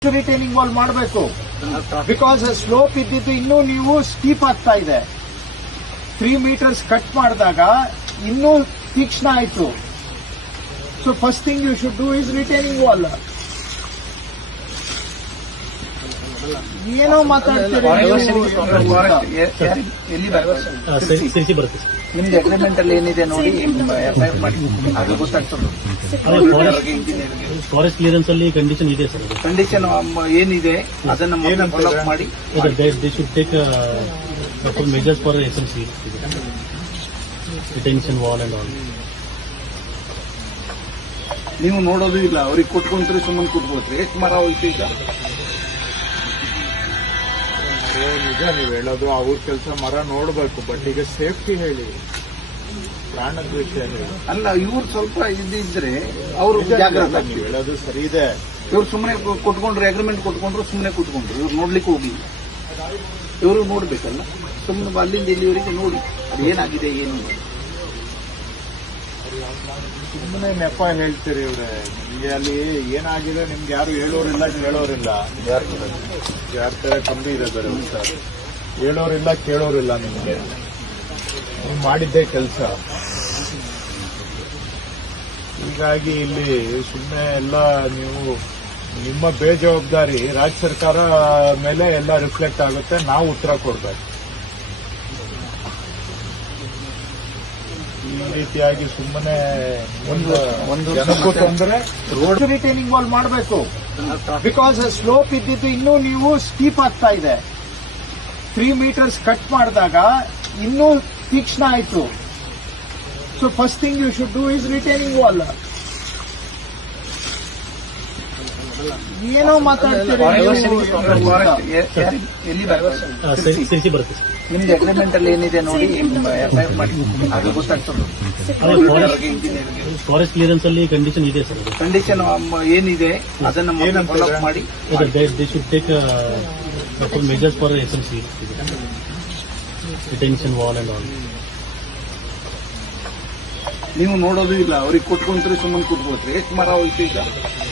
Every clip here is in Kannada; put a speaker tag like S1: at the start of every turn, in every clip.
S1: ರಿಟೈನಿಂಗ್ ವಾಲ್ ಮಾಡಬೇಕು. ಬಿಕಾಸ್ ಸ್ಲೋಪ್ ಇದ್ದಿದ್ದು ಇನ್ನೂ ನೀವು ಸ್ಟೀಪ್ ಆಗ್ತಾ ಇದೆ. 3 meters ಕಟ್ ಮಾಡಿದಾಗ ಇನ್ನೂ ತೀಕ್ಷ್ಣ ಆಯ್ತು. So first thing you should do is retaining wall. ಏನೋ ಮಾತಾಡ್ತೀರಿ
S2: ನಿಮ್ದು ಅಗ್ರಿಮೆಂಟ್ ಅಲ್ಲಿ ಏನಿದೆ ನೋಡಿ ಎಫ್ಐಆರ್ ಮಾಡಿ, ಅದು ಗೊತ್ತಾಗ್ತದೆ.
S3: ಫಾರೆಸ್ಟ್ ಕ್ಲಿಯರೆನ್ಸ್ ಅಲ್ಲಿ ಕಂಡೀಷನ್ ಇದೆ ಸರ್.
S2: ಕಂಡೀಷನ್ ಏನಿದೆ ಅದನ್ನ ಫಾಲೋ ಅಪ್ ಮಾಡಿ.
S3: They should take measures for SMC retention wall and all.
S2: ನೀವು ನೋಡೋದು ಇಲ್ಲ, ಅವ್ರಿಗೆ ಕೊಟ್ಕೊಂಡ್ರೆ ಸುಮ್ಮನೆ ಕೂತ್ಕೋತ್ರಿ. ಎಷ್ಟು ಮರ ಹೋಯ್ತು ಈಗ?
S4: ನಿಜ ನೀವು ಹೇಳೋದು, ಅವ್ರ ಕೆಲಸ ಮರ ನೋಡ್ಬೇಕು, ಬಟ್ ಈಗ ಸೇಫ್ಟಿ ಹೇಳಿ, ಪ್ರಾಣದ ವಿಷಯ ಹೇಳಿ.
S2: ಅಲ್ಲ, ಇವ್ರು ಸ್ವಲ್ಪ ಇದ್ರೆ ಅವರು ಜಾಗ್ರತೆ.
S4: ಹೇಳೋದು ಸರಿ ಇದೆ.
S2: ಇವ್ರು ಸುಮ್ಮನೆ ಕೊಟ್ಕೊಂಡ್ರು, ಅಗ್ರಿಮೆಂಟ್ ಕೊಟ್ಕೊಂಡ್ರು, ಸುಮ್ಮನೆ ಕೂತ್ಕೊಂಡ್ರು. ಇವ್ರು ನೋಡ್ಲಿಕ್ಕೆ ಹೋಗಿ ಇವರು ನೋಡ್ಬೇಕಲ್ಲ. ಸುಮ್ಮನೆ ಅಲ್ಲಿಂದ ಇಲ್ಲಿವರೆಗೆ ನೋಡಿ ಅದು ಏನಾಗಿದೆ ಏನು.
S4: ಸುಮ್ಮನೆ ನೆಪ ಹೇಳ್ತೀರಿ ಇವ್ರೆ. ನಿಮ್ಗೆ ಅಲ್ಲಿ ಏನಾಗಿದೆ ನಿಮ್ಗೆ ಯಾರು ಹೇಳೋರಿಲ್ಲ, ಕೇಳೋರಿಲ್ಲ. ಯಾರ ಕಮ್ಮಿ ಇದೆ ಬೇರೆ ಸರ್. ಹೇಳೋರಿಲ್ಲ, ಕೇಳೋರಿಲ್ಲ. ನಿಮ್ಗೆ ನೀವು ಮಾಡಿದ್ದೇ ಕೆಲಸ. ಹೀಗಾಗಿ ಇಲ್ಲಿ ಸುಮ್ಮನೆ ಎಲ್ಲ ನೀವು ನಿಮ್ಮ ಬೇಜವಾಬ್ದಾರಿ ರಾಜ್ಯ ಸರ್ಕಾರ ಮೇಲೆ ಎಲ್ಲ ರಿಫ್ಲೆಕ್ಟ್ ಆಗುತ್ತೆ. ನಾವು ಉತ್ತರ ಕೊಡ್ಬೇಕು. ಈ ರೀತಿಯಾಗಿ ಸುಮ್ಮನೆ ಒಂದು ತೊಂದರೆ.
S1: ರೋಡ್ ರಿಟೈನಿಂಗ್ ವಾಲ್ ಮಾಡಬೇಕು. ಬಿಕಾಸ್ ಸ್ಲೋಪ್ ಇದ್ದಿದ್ದು ಇನ್ನೂ ನೀವು ಸ್ಟೀಪ್ ಆಗ್ತಾ ಇದೆ. 3 meters ಕಟ್ ಮಾಡಿದಾಗ ಇನ್ನೂ ತೀಕ್ಷ್ಣ ಆಯ್ತು. So first thing you should do is retaining wall. ಏನೋ ಮಾತಾಡ್ತೀರಿ
S2: ಎಲ್ಲಿ
S3: ಬರುತ್ತೆ.
S2: ನಿಮ್ದು ಅಗ್ರಿಮೆಂಟ್ ಅಲ್ಲಿ ಏನಿದೆ ನೋಡಿ ಎಫ್ಐಆರ್ ಮಾಡಿ, ಅದು ಗೊತ್ತಾಗ್ತದೆ.
S3: ಫಾರೆಸ್ಟ್ ಕ್ಲಿಯರೆನ್ಸ್ ಅಲ್ಲಿ ಕಂಡೀಷನ್ ಇದೆ ಸರ್.
S2: ಕಂಡೀಷನ್ ಏನಿದೆ ಅದನ್ನ ಫಾಲೋ ಅಪ್ ಮಾಡಿ.
S3: They should take measures for SMC retention wall and all.
S2: ನೀವು ನೋಡೋದು ಇಲ್ಲ, ಅವ್ರಿಗೆ ಕೊಟ್ಕೊಂಡ್ರೆ ಸುಮ್ಮನೆ ಕೂತ್ಕೋತ್ರಿ. ಎಷ್ಟು ಮರ ಹೋಯ್ತು ಈಗ?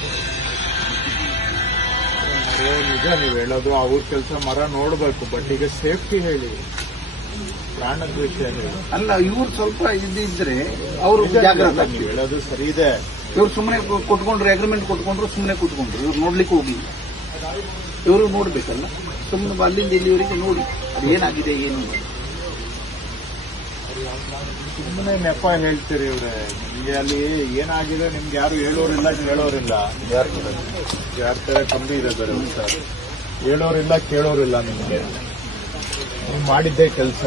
S4: ನಿಜ ನೀವು ಹೇಳೋದು, ಅವ್ರ ಕೆಲಸ ಮರ ನೋಡ್ಬೇಕು, ಬಟ್ ಈಗ ಸೇಫ್ಟಿ ಹೇಳಿ, ಪ್ರಾಣದ ವಿಷಯ ಹೇಳಿ.
S2: ಅಲ್ಲ, ಇವ್ರು ಸ್ವಲ್ಪ ಇದ್ರೆ ಅವರು ಜಾಗ್ರತೆ.
S4: ಹೇಳೋದು ಸರಿ ಇದೆ.
S2: ಇವ್ರು ಸುಮ್ಮನೆ ಕೊಟ್ಕೊಂಡ್ರು, ಅಗ್ರಿಮೆಂಟ್ ಕೊಟ್ಕೊಂಡ್ರು, ಸುಮ್ಮನೆ ಕೂತ್ಕೊಂಡ್ರು. ಇವ್ರು ನೋಡ್ಲಿಕ್ಕೆ ಹೋಗಿ ಇವರು ನೋಡ್ಬೇಕಲ್ಲ. ಸುಮ್ಮನೆ ಅಲ್ಲಿಂದ ಇಲ್ಲಿವರೆಗೆ ನೋಡಿ ಅದು ಏನಾಗಿದೆ ಏನು.
S4: ಸುಮ್ಮನೆ ನೆಪ ಹೇಳ್ತೀರಿ ಇವ್ರೆ. ನಿಮ್ಗೆ ಅಲ್ಲಿ ಏನಾಗಿದೆ ನಿಮ್ಗೆ ಯಾರು ಹೇಳೋರಿಲ್ಲ, ಕೇಳೋರಿಲ್ಲ. ಯಾರ ಕಮ್ಮಿ ಇದೆ ಬೇರೆ ಸರ್. ಹೇಳೋರಿಲ್ಲ, ಕೇಳೋರಿಲ್ಲ. ನಿಮ್ಗೆ ನೀವು ಮಾಡಿದ್ದೇ ಕೆಲಸ.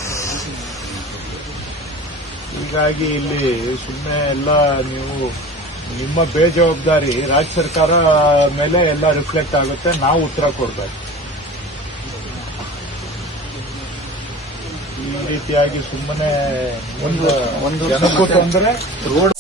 S4: ಹೀಗಾಗಿ ಇಲ್ಲಿ ಸುಮ್ಮನೆ ಎಲ್ಲ ನೀವು ನಿಮ್ಮ ಬೇಜವಾಬ್ದಾರಿ ರಾಜ್ಯ ಸರ್ಕಾರ ಮೇಲೆ ಎಲ್ಲ ರಿಫ್ಲೆಕ್ಟ್ ಆಗುತ್ತೆ. ನಾವು ಉತ್ತರ ಕೊಡ್ಬೇಕು. ಈ ರೀತಿಯಾಗಿ ಸುಮ್ಮನೆ ಒಂದು ತೊಂದರೆ. ರೋಡ್